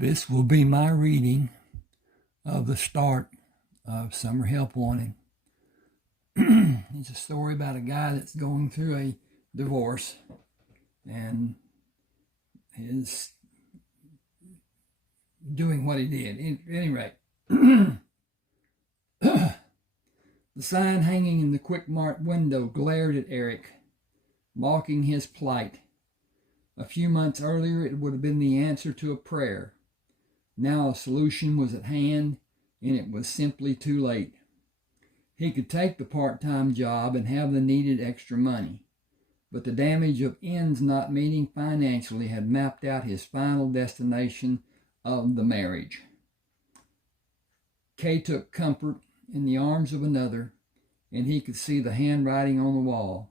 This will be my reading of the start of Summer Help Wanted. It's a story about a guy that's going through a divorce and is doing what he did. At any rate, the sign hanging in the Quick Mart window glared at Eric, mocking his plight. A few months earlier, it would have been the answer to a prayer. Now a solution was at hand, and it was simply too late. He could take the part-time job and have the needed extra money, but the damage of ends not meeting financially had mapped out his final destination of the marriage. Kay took comfort in the arms of another, and he could see the handwriting on the wall.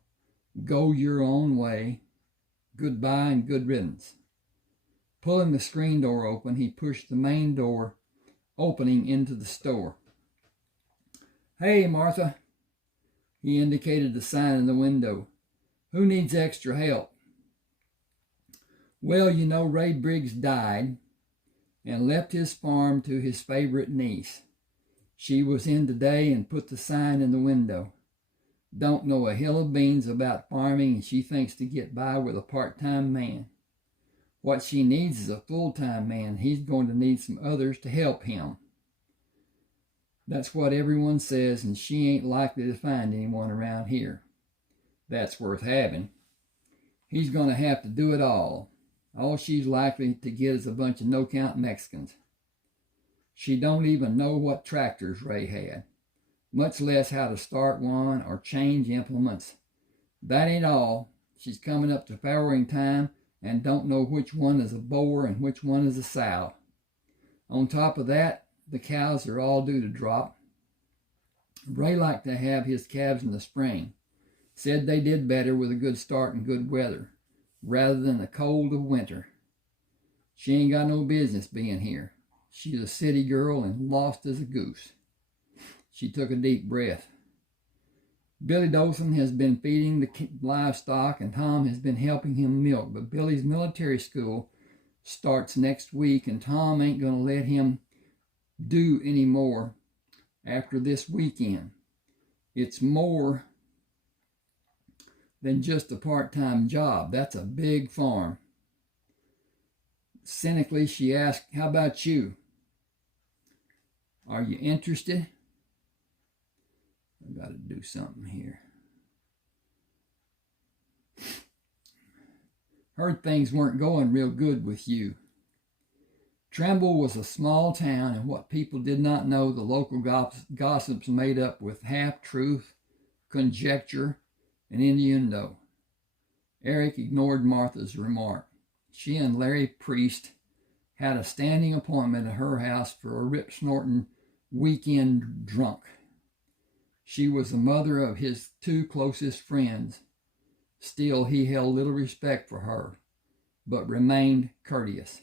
Go your own way. Goodbye and good riddance. Pulling the screen door open, he pushed the main door opening into the store. Hey, Martha. He indicated the sign in the window. Who needs extra help? Well, you know, Ray Briggs died and left his farm to his favorite niece. She was in today and put the sign in the window. Don't know a hill of beans about farming, and she thinks to get by with a part-time man. What she needs is a full-time man. He's going to need some others to help him. That's what everyone says, and she ain't likely to find anyone around here that's worth having. He's going to have to do it all. All she's likely to get is a bunch of no-count Mexicans. She don't even know what tractors Ray had, much less how to start one or change implements. That ain't all. She's coming up to farrowing time and don't know which one is a boar and which one is a sow. On top of that, the cows are all due to drop. Ray liked to have his calves in the spring. Said they did better with a good start and good weather, rather than the cold of winter. She ain't got no business being here. She's a city girl and lost as a goose. She took a deep breath. Billy Dolson has been feeding the livestock, and Tom has been helping him milk, but Billy's military school starts next week, and Tom ain't going to let him do any more after this weekend. It's more than just a part-time job. That's a big farm. Cynically, she asked, how about you? Are you interested? I've got to do something here. Heard things weren't going real good with you. Trumbull was a small town, and what people did not know, the local gossips made up with half-truth, conjecture, and innuendo. Eric ignored Martha's remark. She and Larry Priest had a standing appointment at her house for a rip-snorting weekend drunk. She was the mother of his two closest friends. Still, he held little respect for her, but remained courteous.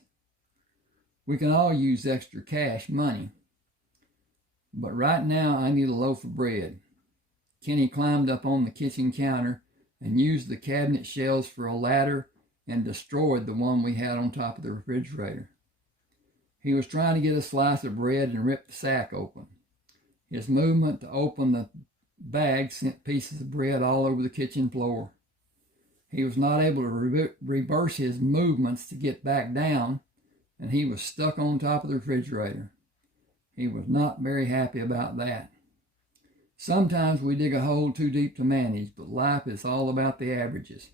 We can all use extra cash money, but right now I need a loaf of bread. Kenny climbed up on the kitchen counter and used the cabinet shelves for a ladder and destroyed the one we had on top of the refrigerator. He was trying to get a slice of bread and rip the sack open. His movement to open the bag sent pieces of bread all over the kitchen floor. He was not able to reverse his movements to get back down, and he was stuck on top of the refrigerator. He was not very happy about that. Sometimes we dig a hole too deep to manage, but life is all about the averages.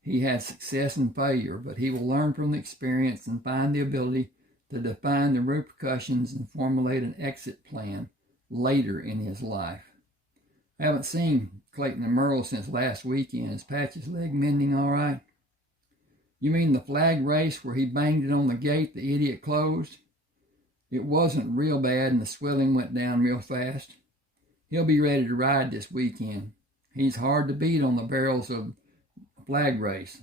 He had success and failure, but he will learn from the experience and find the ability to define the repercussions and formulate an exit plan later in his life. I haven't seen Clayton and Merle since last weekend. Is Patch's leg mending all right? You mean the flag race where he banged it on the gate the idiot closed? It wasn't real bad and the swelling went down real fast. He'll be ready to ride this weekend. He's hard to beat on the barrels of a flag race.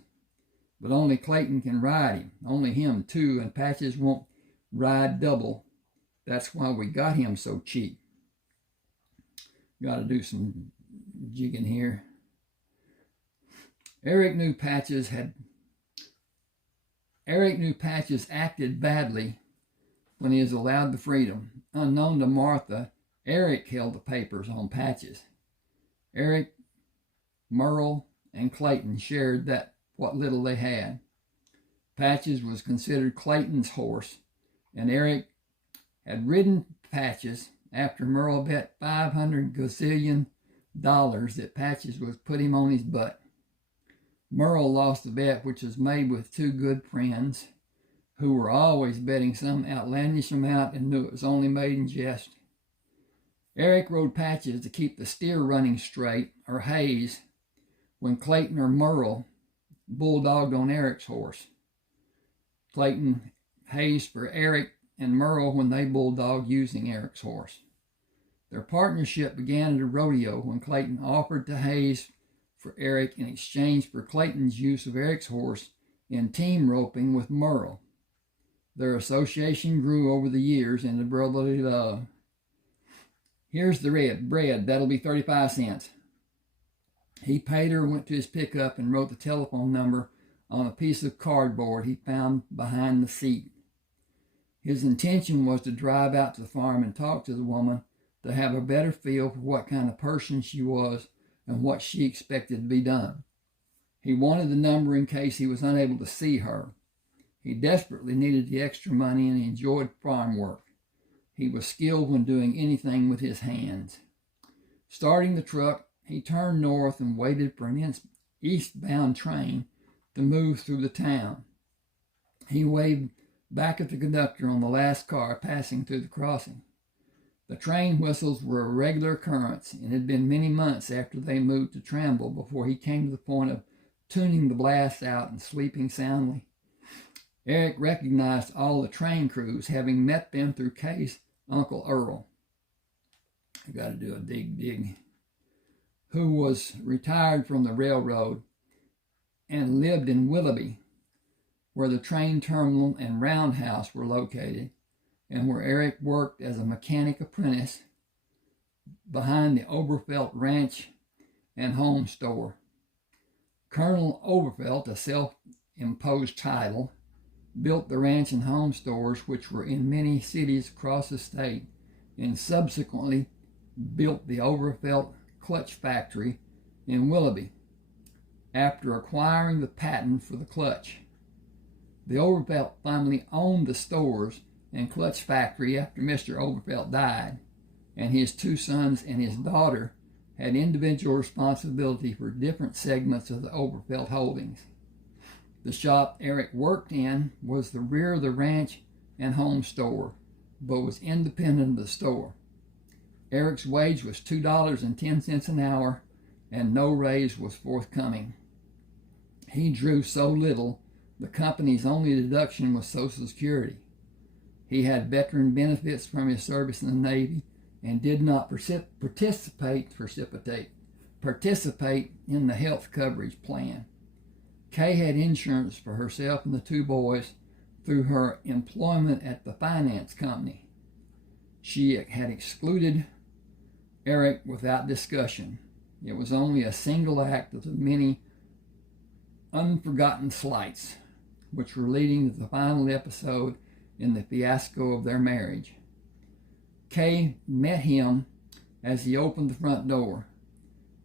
But only Clayton can ride him. Only him, too, and Patches won't ride double. That's why we got him so cheap. Got to do some jigging here. Eric knew Patches acted badly when he was allowed the freedom. Unknown to Martha, Eric held the papers on Patches. Eric, Merle, and Clayton shared that what little they had. Patches was considered Clayton's horse, and Eric had ridden Patches after Merle bet 500 gazillion dollars that Patches would put him on his butt. Merle lost the bet, which was made with two good friends who were always betting some outlandish amount and knew it was only made in jest. Eric rode Patches to keep the steer running straight, or Hayes, when Clayton or Merle bulldogged on Eric's horse. Clayton Hayes for Eric, and Merle when they bulldogged using Eric's horse. Their partnership began at a rodeo when Clayton offered to Hayes for Eric in exchange for Clayton's use of Eric's horse in team roping with Merle. Their association grew over the years into brotherly love. Here's the bread. That'll be 35 cents. He paid her, went to his pickup, and wrote the telephone number on a piece of cardboard he found behind the seat. His intention was to drive out to the farm and talk to the woman to have a better feel for what kind of person she was and what she expected to be done. He wanted the number in case he was unable to see her. He desperately needed the extra money and he enjoyed farm work. He was skilled when doing anything with his hands. Starting the truck, he turned north and waited for an eastbound train to move through the town. He waved back at the conductor on the last car passing through the crossing. The train whistles were a regular occurrence, and it had been many months after they moved to Tramble before he came to the point of tuning the blast out and sleeping soundly. Eric recognized all the train crews, having met them through Kay's Uncle Earl. I got to do a dig, who was retired from the railroad and lived in Willoughby, where the train terminal and roundhouse were located, and where Eric worked as a mechanic apprentice behind the Oberfelt Ranch and Home Store. Colonel Oberfelt, a self-imposed title, built the ranch and home stores, which were in many cities across the state, and subsequently built the Oberfelt Clutch Factory in Willoughby after acquiring the patent for the clutch. The Oberfelt family owned the stores and clutch factory after Mr. Oberfelt died, and his two sons and his daughter had individual responsibility for different segments of the Oberfelt holdings. The shop Eric worked in was the rear of the ranch and home store, but was independent of the store. Eric's wage was $2.10 an hour, and no raise was forthcoming. He drew so little, the company's only deduction was Social Security. He had veteran benefits from his service in the Navy and did not participate in the health coverage plan. Kay had insurance for herself and the two boys through her employment at the finance company. She had excluded Eric without discussion. It was only a single act of the many unforgotten slights which were leading to the final episode in the fiasco of their marriage. Kay met him as he opened the front door,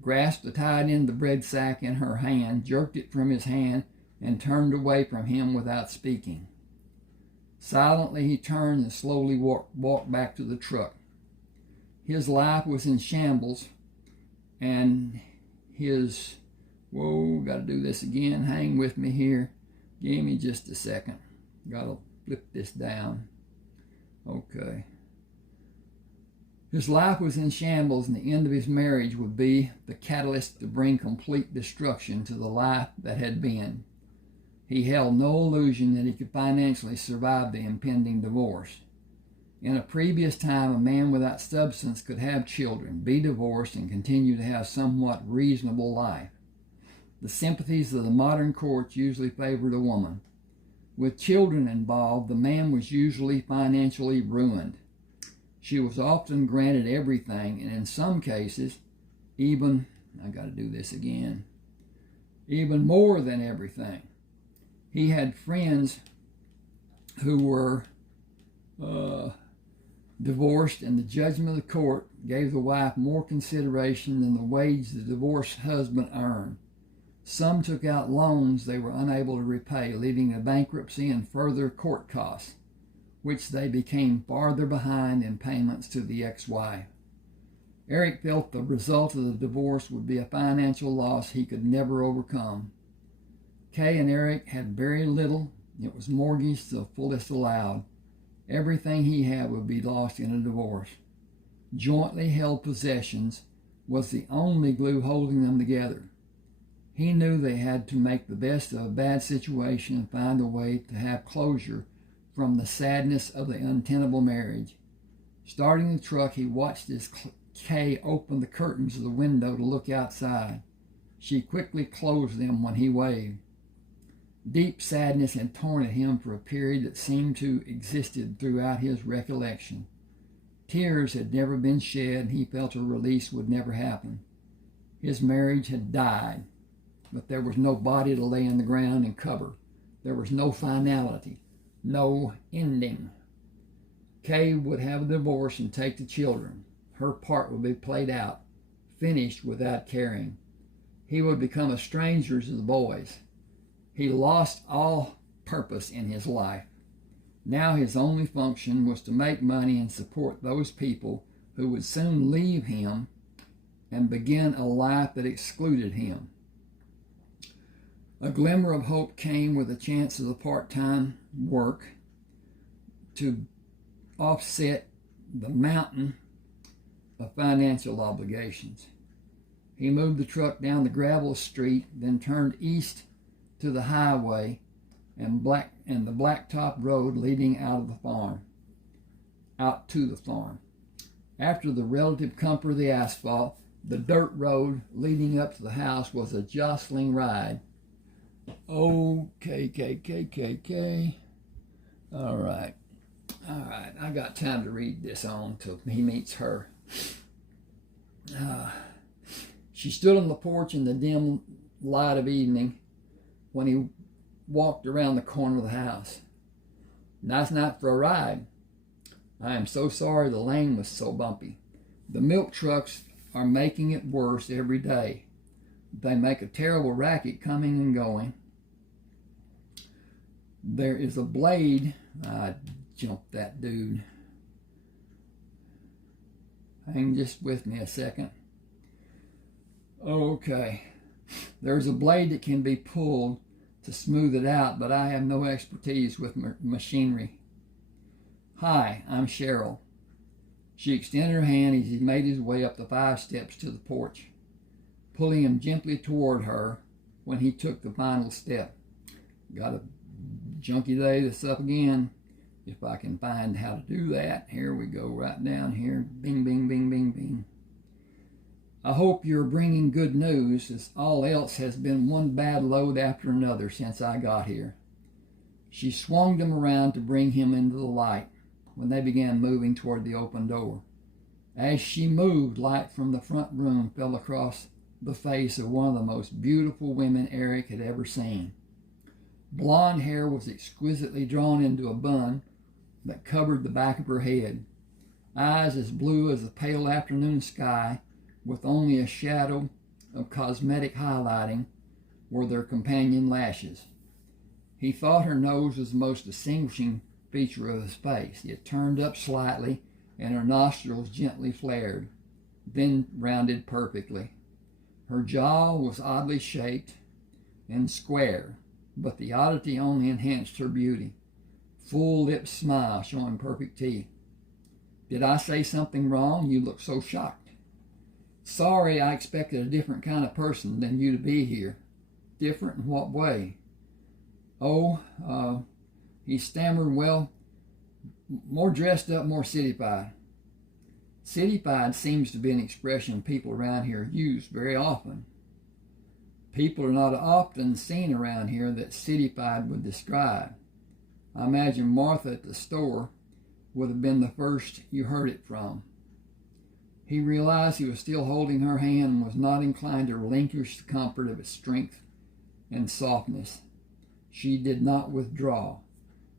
grasped the tied end of the bread sack in her hand, jerked it from his hand, and turned away from him without speaking. Silently he turned and slowly walked back to the truck. His life was in shambles, and gotta do this again. Hang with me here. Give me just a second. Gotta flip this down. Okay. His life was in shambles, and the end of his marriage would be the catalyst to bring complete destruction to the life that had been. He held no illusion that he could financially survive the impending divorce. In a previous time, a man without substance could have children, be divorced, and continue to have somewhat reasonable life. The sympathies of the modern courts usually favored a woman. With children involved, the man was usually financially ruined. She was often granted everything, and in some cases, even more than everything. He had friends who were divorced, and the judgment of the court gave the wife more consideration than the wage the divorced husband earned. Some took out loans they were unable to repay, leading to bankruptcy and further court costs, which they became farther behind in payments to the ex-wife. Eric felt the result of the divorce would be a financial loss he could never overcome. Kay and Eric had very little. It was mortgaged to the fullest allowed. Everything he had would be lost in a divorce. Jointly held possessions was the only glue holding them together. He knew they had to make the best of a bad situation and find a way to have closure from the sadness of the untenable marriage. Starting the truck, he watched as Kay opened the curtains of the window to look outside. She quickly closed them when he waved. Deep sadness had torn at him for a period that seemed to existed throughout his recollection. Tears had never been shed, and he felt a release would never happen. His marriage had died, but there was no body to lay in the ground and cover. There was no finality, no ending. Kay would have a divorce and take the children. Her part would be played out, finished without caring. He would become a stranger to the boys. He lost all purpose in his life. Now his only function was to make money and support those people who would soon leave him and begin a life that excluded him. A glimmer of hope came with a chance of the part-time work to offset the mountain of financial obligations. He moved the truck down the gravel street, then turned east to the highway and the blacktop road leading out to the farm. After the relative comfort of the asphalt, the dirt road leading up to the house was a jostling ride. Okay. All right. I got time to read this on till he meets her. She stood on the porch in the dim light of evening when he walked around the corner of the house. Nice night for a ride. I am so sorry the lane was so bumpy. The milk trucks are making it worse every day. They make a terrible racket coming and going. There is a blade. I jumped that dude. Hang just with me a second. Okay. There's a blade that can be pulled to smooth it out, but I have no expertise with machinery. Hi, I'm Cheryl. She extended her hand as he made his way up the 5 steps to the porch, pulling him gently toward her when he took the final step. Got a junky day this up again. If I can find how to do that. Here we go, right down here. Bing, bing, bing, bing, bing. I hope you're bringing good news, as all else has been one bad load after another since I got here. She swung him around to bring him into the light when they began moving toward the open door. As she moved, light from the front room fell across the face of one of the most beautiful women Eric had ever seen. Blonde hair was exquisitely drawn into a bun that covered the back of her head. Eyes as blue as the pale afternoon sky, with only a shadow of cosmetic highlighting were their companion lashes. He thought her nose was the most distinguishing feature of his face. It turned up slightly, and her nostrils gently flared, then rounded perfectly. Her jaw was oddly shaped and square, but the oddity only enhanced her beauty. Full lipped smile showing perfect teeth. Did I say something wrong? You look so shocked. Sorry, I expected a different kind of person than you to be here. Different in what way? He stammered, well, more dressed up, more cityfied. Cityfied seems to be an expression people around here use very often. People are not often seen around here that cityfied would describe. I imagine Martha at the store would have been the first you heard it from. He realized he was still holding her hand and was not inclined to relinquish the comfort of its strength and softness. She did not withdraw.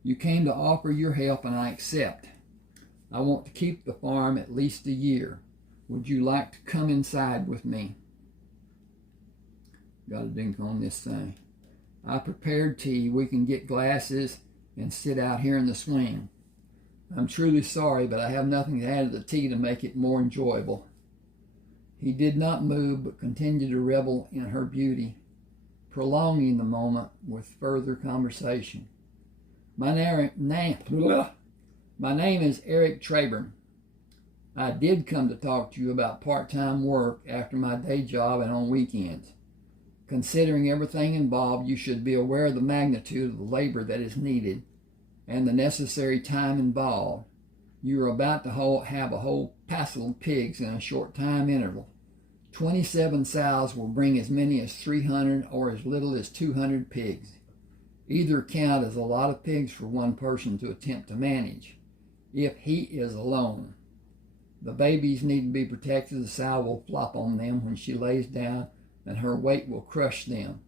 You came to offer your help, and I accept. I want to keep the farm at least a year. Would you like to come inside with me? Got a dink on this thing. I prepared tea. We can get glasses and sit out here in the swing. I'm truly sorry, but I have nothing to add to the tea to make it more enjoyable. He did not move, but continued to revel in her beauty, prolonging the moment with further conversation. My name is Eric Traburn. I did come to talk to you about part-time work after my day job and on weekends. Considering everything involved, you should be aware of the magnitude of the labor that is needed and the necessary time involved. You are about to have a whole passel of pigs in a short time interval. 27 sows will bring as many as 300 or as little as 200 pigs. Either count is a lot of pigs for one person to attempt to manage, if he is alone. The babies need to be protected. The sow will flop on them when she lays down, and her weight will crush them.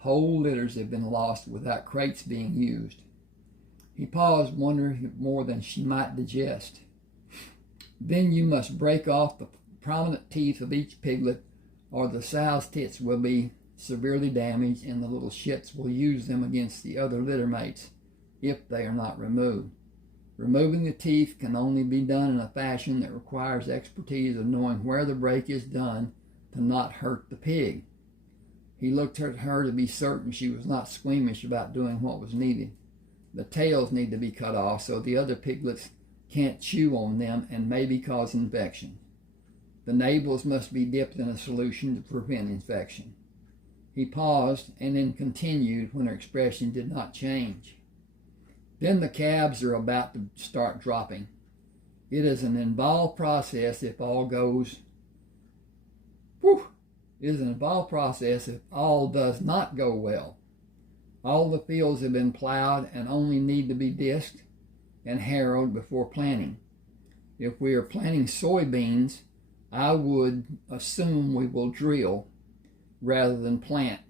Whole litters have been lost without crates being used. He paused, wondering if more than she might digest. Then you must break off the prominent teeth of each piglet, or the sow's tits will be severely damaged, and the little shits will use them against the other litter mates if they are not removed. Removing the teeth can only be done in a fashion that requires expertise of knowing where the break is done to not hurt the pig. He looked at her to be certain she was not squeamish about doing what was needed. The tails need to be cut off so the other piglets can't chew on them and maybe cause infection. The navels must be dipped in a solution to prevent infection. He paused and then continued when her expression did not change. Then the calves are about to start dropping. It is an involved process if all goes. It is an involved process if all does not go well. All the fields have been plowed and only need to be disked and harrowed before planting. If we are planting soybeans, I would assume we will drill rather than plant.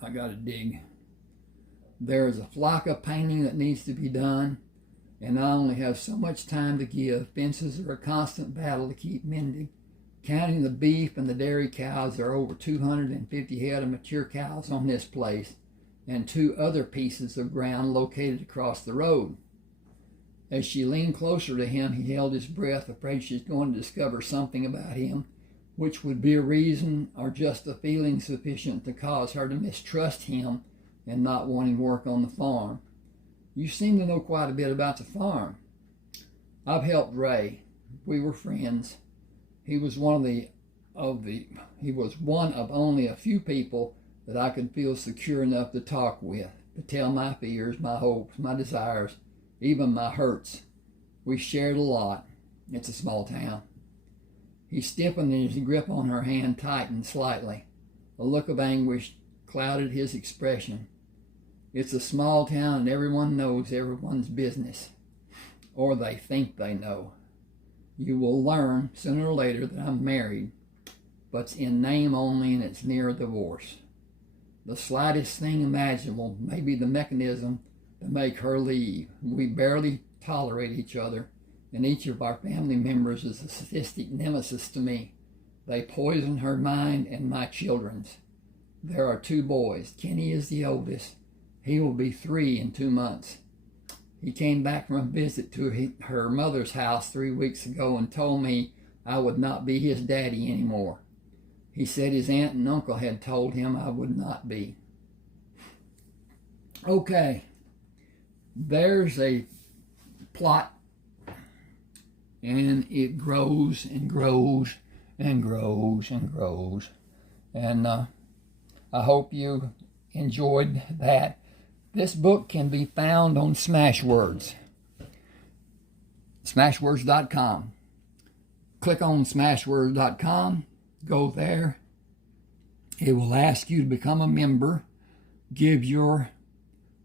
I gotta dig. There is a flock of painting that needs to be done, and I only have so much time to give. Fences are a constant battle to keep mending. Counting the beef and the dairy cows, there are over 250 head of mature cows on this place, and 2 other pieces of ground located across the road. As she leaned closer to him, he held his breath, afraid she's going to discover something about him, which would be a reason or just a feeling sufficient to cause her to mistrust him and not wanting work on the farm. You seem to know quite a bit about the farm. I've helped Ray. We were friends. He was one of only a few people that I could feel secure enough to talk with, to tell my fears, my hopes, my desires, even my hurts. We shared a lot. It's a small town. He stiffened and his grip on her hand tightened slightly. A look of anguish clouded his expression. It's a small town and everyone knows everyone's business. Or they think they know. You will learn sooner or later that I'm married, but it's in name only and it's near a divorce. The slightest thing imaginable may be the mechanism to make her leave. We barely tolerate each other, and each of our family members is a sadistic nemesis to me. They poison her mind and my children's. There are 2 boys. Kenny is the oldest. He will be 3 in 2 months. He came back from a visit to her mother's house 3 weeks ago and told me I would not be his daddy anymore. He said his aunt and uncle had told him I would not be. Okay, there's a plot, and it grows and grows and grows and grows. And I hope you enjoyed that. This book can be found on Smashwords, smashwords.com. Click on smashwords.com, go there. It will ask you to become a member, give your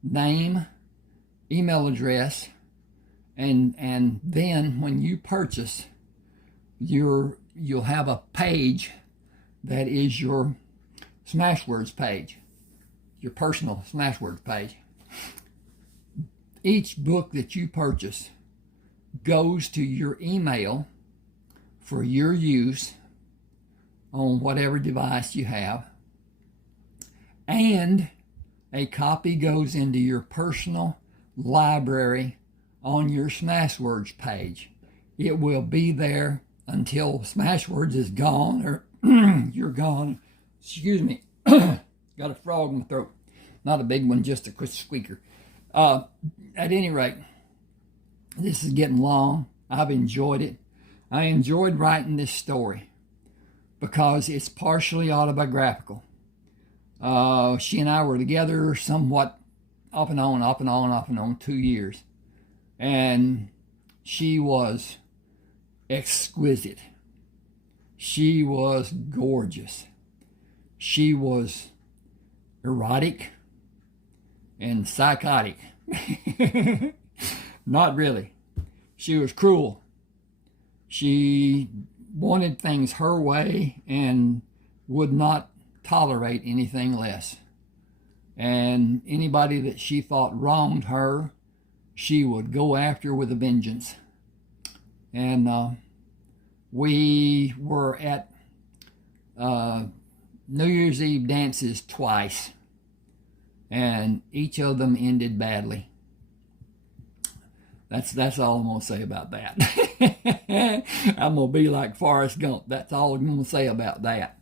name, email address, and then when you purchase, you'll have a page that is your Smashwords page. Your personal Smashwords page. each book that you purchase goes to your email for your use on whatever device you have, and a copy goes into your personal library on your Smashwords page. It will be there until Smashwords is gone or you're gone. Excuse me. Got a frog in my throat. Not a big one, just a squeaker. At any rate, this is getting long. I've enjoyed it. I enjoyed writing this story because it's partially autobiographical. She and I were together somewhat off and on 2 years. And she was exquisite. She was gorgeous. She was erotic and psychotic. Not really. She was cruel. She wanted things her way and would not tolerate anything less. And anybody that she thought wronged her, she would go after with a vengeance. And we were at New Year's Eve dances twice, and each of them ended badly. That's all I'm going to say about that. I'm going to be like Forrest Gump. That's all I'm going to say about that.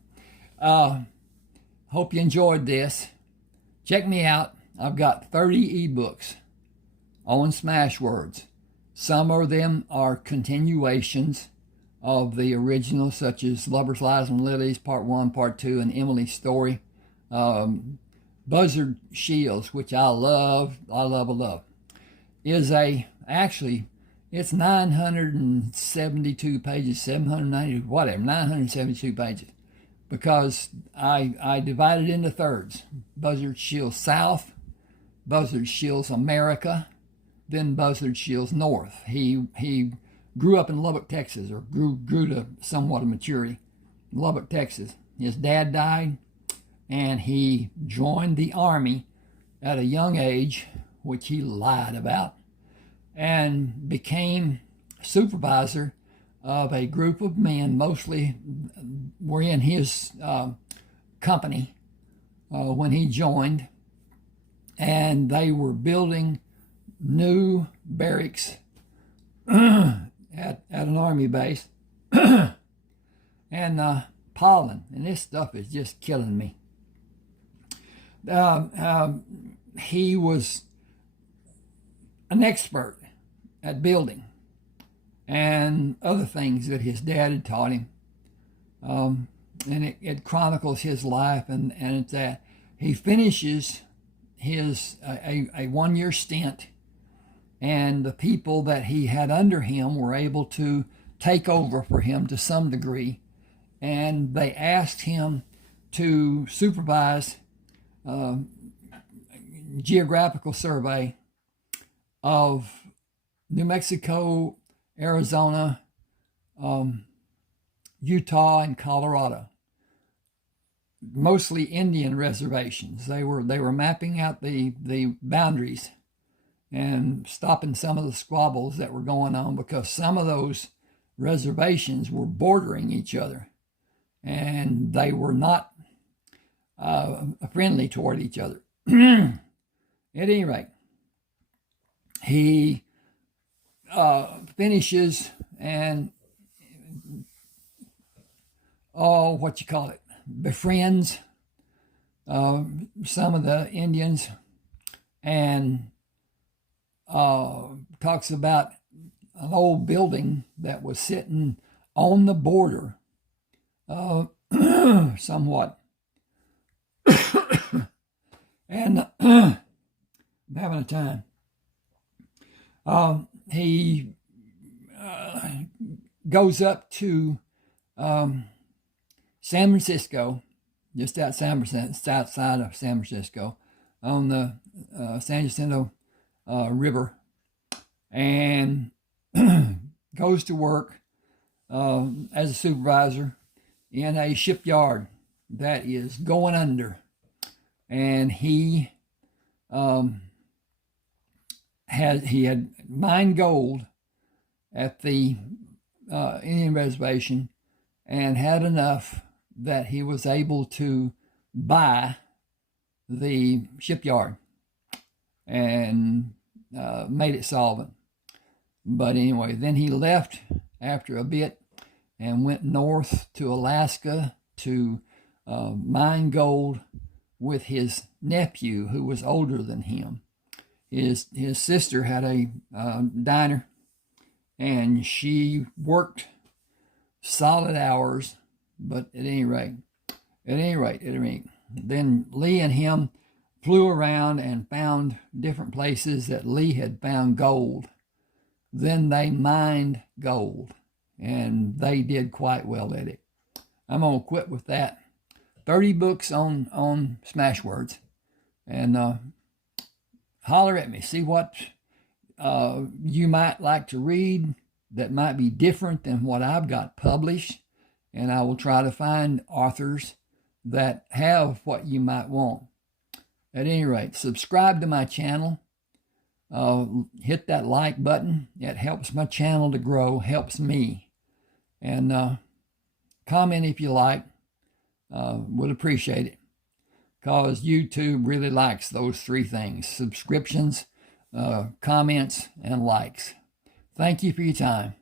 Hope you enjoyed this. Check me out. I've got 30 ebooks on Smashwords. Some of them are continuations of the original, such as Lovers, Lies, and Lilies, Part 1, Part 2, and Emily's Story. Buzzard Shields, which I love, is actually, it's 972 pages, 790, whatever, 972 pages. Because I divided into thirds. Buzzard Shields South, Buzzard Shields America, then Buzzard Shields North. He grew up in Lubbock, Texas, or grew to somewhat of maturity in Lubbock, Texas. His dad died, and he joined the Army at a young age, which he lied about, and became supervisor of a group of men, mostly were in his company when he joined, and they were building new barracks at an Army base. And pollen, and this stuff is just killing me. He was an expert at building and other things that his dad had taught him. And it chronicles his life, and it's that he finishes his a 1 year stint, and the people that he had under him were able to take over for him to some degree, and they asked him to supervise geographical survey of New Mexico, Arizona, Utah, and Colorado. Mostly Indian reservations. They were mapping out the boundaries and stopping some of the squabbles that were going on, because some of those reservations were bordering each other, and they were not friendly toward each other. At any rate, he finishes and befriends some of the Indians, and talks about an old building that was sitting on the border somewhat. And I'm having a time. He goes up to San Francisco, just outside of San Francisco, on the San Jacinto River, and goes to work as a supervisor in a shipyard that is going under. And he he had mined gold at the Indian reservation and had enough that he was able to buy the shipyard and made it solvent. But anyway, then he left after a bit and went north to Alaska to mine gold with his nephew, who was older than him. His sister had a diner, and she worked solid hours. But at any rate, then Lee and him flew around and found different places that Lee had found gold. Then they mined gold, and they did quite well at it. I'm going to quit with that. 30 books on Smashwords, and holler at me. See what you might like to read that might be different than what I've got published, and I will try to find authors that have what you might want. At any rate, subscribe to my channel. Hit that like button. It helps my channel to grow, helps me. And comment if you like. Would appreciate it, because YouTube really likes those three things: subscriptions, comments, and likes. Thank you for your time.